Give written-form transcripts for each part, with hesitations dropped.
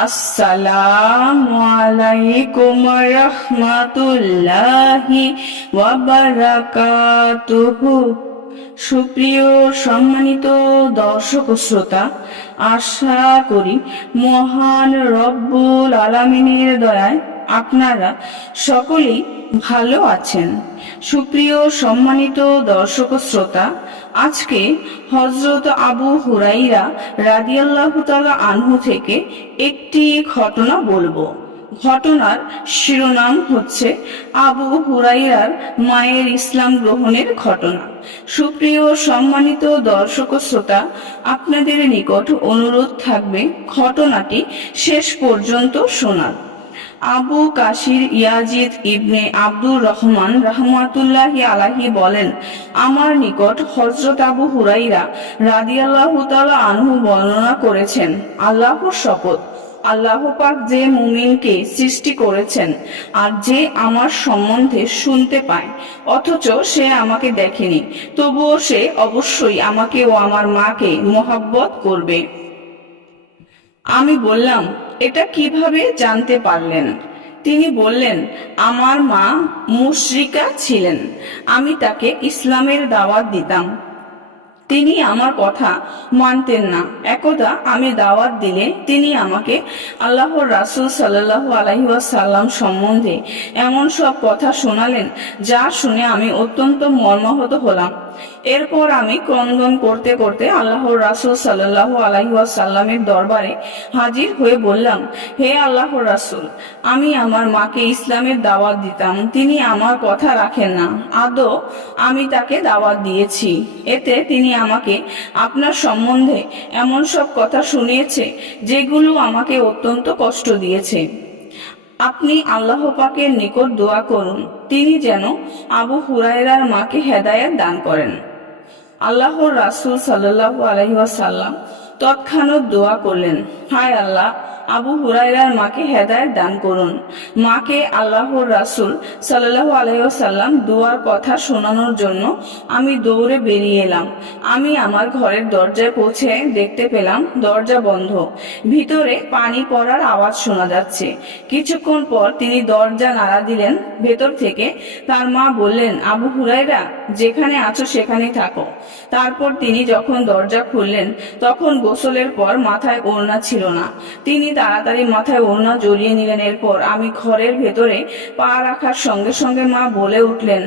আসসালামু আলাইকুম রহমাতুল্লাহি ওয়া বারাকাতুহু। সুপ্রিয় সম্মানিত দর্শক ও শ্রোতা, আশা করি মহান রব্বুল আলামিনের দয়ায় আপনারা সকলেই ভালো আছেন। সুপ্রিয় সম্মানিত দর্শক ও শ্রোতা, আজকে হযরত আবু হুরাইরা রাদিয়াল্লাহু তাআলা আনহু থেকে একটি ঘটনা বলবো। ঘটনার শিরোনাম হচ্ছে আবু হুরাইরার মায়ের ইসলাম গ্রহণের ঘটনা। সুপ্রিয় সম্মানিত দর্শক ও শ্রোতা, আপনাদের নিকট অনুরোধ থাকবে ঘটনাটি শেষ পর্যন্ত শোনার। আবু কাসির ইয়াজিদ ইবনে আব্দুর রহমান রাহমাতুল্লাহি আলাইহি বলেন, আমার নিকট হযরত আবু হুরাইরা রাদিয়াল্লাহু তাআলা আনহু বর্ণনা করেছেন, আল্লাহর শপথ, আল্লাহ পাক যে মুমিনকে সৃষ্টি করেছেন আর যে আমার সম্বন্ধে শুনতে পায় অথচ সে আমাকে দেখেনি, তবুও সে অবশ্যই আমাকে ও আমার মাকে মহব্বত করবে। আমি বললাম, এটা কিভাবে জানতে পারলেন? তিনি বললেন, আমার মা মুশরিকা ছিলেন, আমি তাকে ইসলামের দাওয়াত দিতাম, তিনি আমার কথা মানতেন না। একদা আমি দাওয়াত দিলে তিনি আমাকে আল্লাহর রাসূল সাল্লাল্লাহু আলাইহি ওয়াসাল্লাম সম্বন্ধে এমন সব কথা শোনালেন যা শুনে আমি অত্যন্ত মর্মাহত হলাম। এরপর আমি ক্রন্দন করতে করতে আল্লাহর রাসূল সাল্লাল্লাহু আলাইহি ওয়াসাল্লামের দরবারে হাজির হয়ে বললাম, হে আল্লাহর রাসূল, আমি আমার মাকে ইসলামের দাওয়াত দিতাম, তিনি আমার কথা রাখেন না। আদৌ আমি তাকে দাওয়াত দিয়েছি, এতে তিনি আমাকে আপনার সম্বন্ধে এমন সব কথা শুনিয়েছে যেগুলো আমাকে অত্যন্ত কষ্ট দিয়েছে। আপনি আল্লাহ পাকের নিকট দোয়া করুন, তিনি যেন আবু হুরায়রার মাকে হেদায়েত দান করেন। আল্লাহর রাসূল সাল্লাল্লাহু আলাইহি ওয়াসাল্লাম তৎক্ষণাৎ দোয়া করলেন, হায় আল্লাহ, আবু হুরায়রার মাকে হেদায়েত দান করুন। মাকে আল্লাহর রাসূল সাল্লাল্লাহু আলাইহি ওয়াসাল্লাম দোয়ার কথা শোনানোর জন্য আমি দৌড়ে বেরিয়ে এলাম। আমি আমার ঘরের দরজায় পৌঁছে দেখতে পেলাম দরজা বন্ধ, ভিতরে পানি পড়ার আওয়াজ শোনা যাচ্ছে। কিছুক্ষণ পর তিনি দরজা নাড়া দিলেন। ভেতর থেকে তার মা বললেন, আবু হুরায়রা, যেখানে আছো সেখানেই থাকো। তারপর তিনি যখন দরজা খুললেন তখন গোসলের পর মাথায় ওড়না ছিল না। তিনি তাড়াতাড়ি মাথায় ওড়না জড়িয়ে নিলেন। এরপর আমি ঘরের ভেতরে পা রাখার সঙ্গে সঙ্গে মা বলে উঠলেন,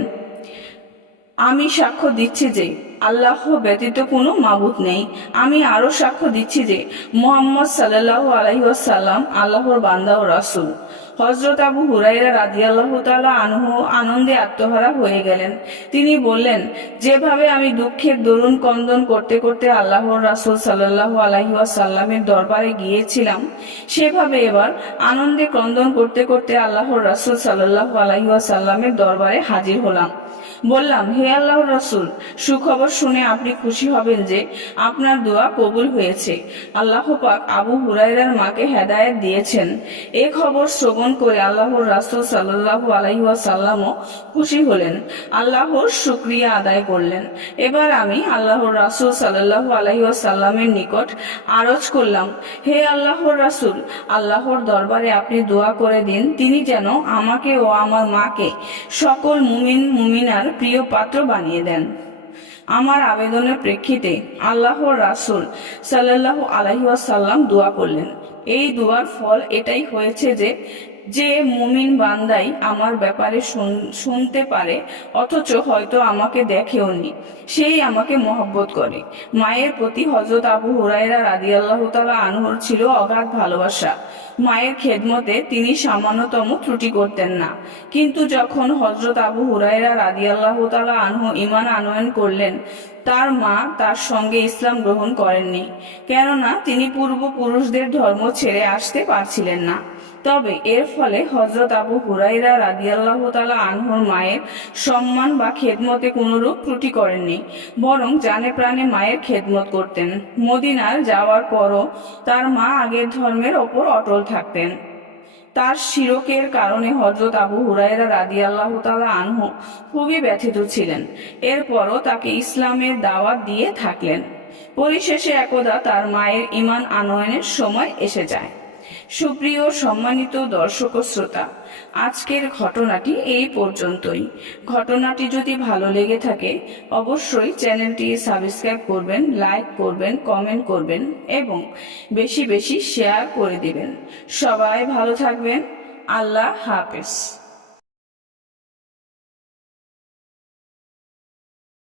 আমি সাক্ষ্য দিচ্ছি যে আল্লাহ ব্যতীত কোনো মাবুদ নেই। আমি আরো সাক্ষ্য দিচ্ছি যে মুহাম্মদ সাল্লাল্লাহু আলাইহি ওয়াসাল্লাম আল্লাহর বান্দা ও রাসূল। হযরত আবু হুরায়রা রাদিয়াল্লাহু তাআলা আনহু আনন্দে আত্মহারা হয়ে গেলেন। তিনি বললেন, যেভাবে আমি দুঃখের দরুন ক্রন্দন করতে করতে আল্লাহর রাসূল সাল্লাল্লাহু আলাইহি ওয়াসাল্লামের দরবারে গিয়েছিলাম, সেভাবে এবার আনন্দে ক্রন্দন করতে করতে আল্লাহর রাসূল সাল্লাল্লাহু আলাইহি ওয়াসাল্লামের দরবারে হাজির হলাম। বললাম, হে আল্লাহর রাসূল, সুখবর শুনে আপনি খুশি হবেন যে আপনার দোয়া কবুল হয়েছে। আল্লাহ পাক আবু হুরায়রার মাকে হেদায়েত দিয়েছেন। এই খবর শ্রবণ করে আল্লাহর রাসূল সাল্লাল্লাহু আলাইহি ওয়াসাল্লামও খুশি হলেন, আল্লাহর শুকরিয়া আদায় করলেন। এবার আমি আল্লাহর রাসূল সাল্লাল্লাহু আলাইহি ওয়াসাল্লামের নিকট আরজ করলাম, হে আল্লাহর রাসূল, আল্লাহর দরবারে আপনি দোয়া করে দিন, তিনি যেন আমাকে ও আমার মাকে সকল মুমিন মুমিনার প্রিয় পাত্র বানিয়ে দেন। আমার আবেদনের প্রেক্ষিতে আল্লাহর রাসূল সাল্লাল্লাহু আলাইহি ওয়াসাল্লাম দোয়া করলেন। এই দোয়ার ফল এটাই হয়েছে যে যে মুমিন বান্দাই আমার ব্যাপারে শুনতে পারে অথচ হয়তো আমাকে দেখেও নি, সেই আমাকে মহব্বত করে। মায়ের প্রতি হযরত আবু হুরায়রা রাদিয়াল্লাহু তাআলা আনহুর ছিল অগাধ ভালোবাসা। মায়ের খেদমতে তিনি সামান্যতম ত্রুটি করতেন না। কিন্তু যখন হযরত আবু হুরায়রা রাদিয়াল্লাহু তাআলা আনহু ঈমান আনয়ন করলেন, তার মা তার সঙ্গে ইসলাম গ্রহণ করেননি, কেননা তিনি পূর্বপুরুষদের ধর্ম ছেড়ে আসতে পারছিলেন না। তবে এর ফলে হযরত আবু হুরায়রা রাদিয়াল্লাহু তাআলা আনহুর মায়ের সম্মান বা খেদমতে কোনরূপ ত্রুটি করেননি, বরং জানে প্রাণে মায়ের খেদমত করতেন। মদিনার যাওয়ার পরও তার মা আগের ধর্মের ওপর অটল থাকতেন। তার শিরকের কারণে হযরত আবু হুরায়রা রাদিয়াল্লাহু তাআলা আনহু খুবই ব্যথিত ছিলেন। এরপরও তাকে ইসলামের দাওয়াত দিয়ে থাকলেন। পরিশেষে একদা তার মায়ের ঈমান আনয়নের সময় এসে যায়। সুপ্রিয় সম্মানিত দর্শক ও শ্রোতা, আজকের ঘটনাটি এই পর্যন্তই। ঘটনাটি যদি ভালো লেগে থাকে অবশ্যই চ্যানেলটি সাবস্ক্রাইব করবেন, লাইক করবেন, কমেন্ট করবেন এবং বেশি বেশি শেয়ার করে দিবেন। সবাই ভালো থাকবেন। আল্লাহ হাফেজ।